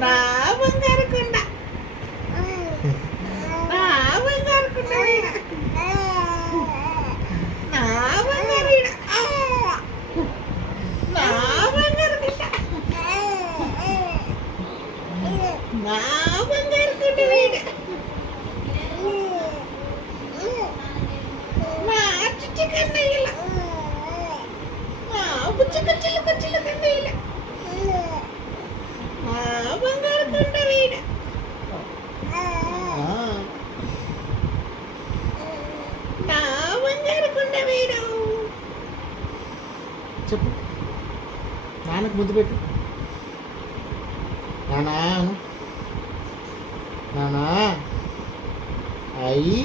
నా బంగారు కొండ నా బంగారు కొండ వీడ నా బంగారు వీడ నా బంగారు కొండ నా బంగారు కొండ వీడ నా చిచ్చి కన్నయ్యల నా బుచ్చిక చిలుక చిలుక కన్నయ్యల నా బంగారు కొండ వీడ నా బంగారు కొండ వీడు. చెప్పు నాన్నకు ముద్దు పెట్టు. నానా నానా అయ్యి